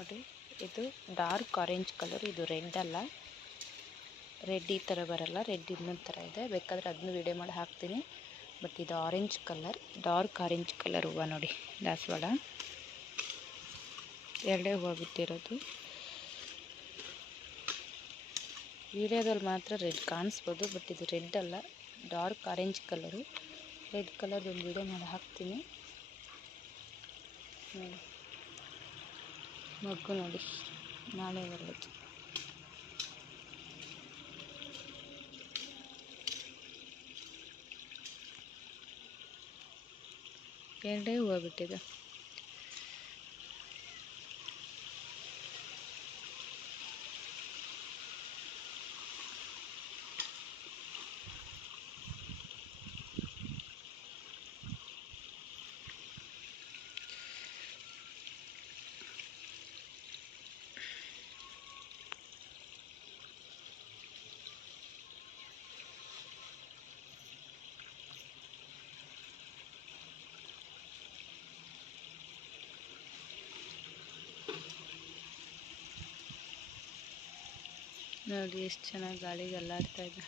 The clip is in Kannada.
ನೋಡಿ ಇದು ಡಾರ್ಕ್ ಆರೆಂಜ್ ಕಲರ್, ಇದು ರೆಡ್ ಅಲ್ಲ, ರೆಡ್ ಈ ಥರ ಬರಲ್ಲ, ರೆಡ್ ಇನ್ನೊಂದು ಥರ ಇದೆ, ಬೇಕಾದರೆ ಅದನ್ನು ವಿಡಿಯೋ ಮಾಡಿ ಹಾಕ್ತೀನಿ. ಬಟ್ ಇದು orange colour, dark orange colour ಹೂವು ನೋಡಿ, ದಾಸವಾಳ ಎರಡೇ ಹೂವು ಬಿಟ್ಟಿರೋದು. ವಿಡಿಯೋದಲ್ಲಿ ಮಾತ್ರ ರೆಡ್ ಕಾಣಿಸ್ಬೋದು, ಬಟ್ ಇದು ರೆಡ್ ಅಲ್ಲ, ಡಾರ್ಕ್ ಆರೆಂಜ್ ಕಲರು. ರೆಡ್ ಕಲರ್ದು ಒಂದು ವಿಡಿಯೋ ಮಾಡಿ ಹಾಕ್ತೀನಿ. ಮಗ್ಗು ನೋಡಿ, ನಾಳೆ ಬರೋದು. ಎರಡೇ ಹೂವು ಬಿಟ್ಟಿದೆ. ನೋಡಿ ಎಷ್ಟು ಚೆನ್ನಾಗಿ ಗಾಳಿಗೆ ಅಲ್ಲಾಡ್ತಾ ಇದೆ.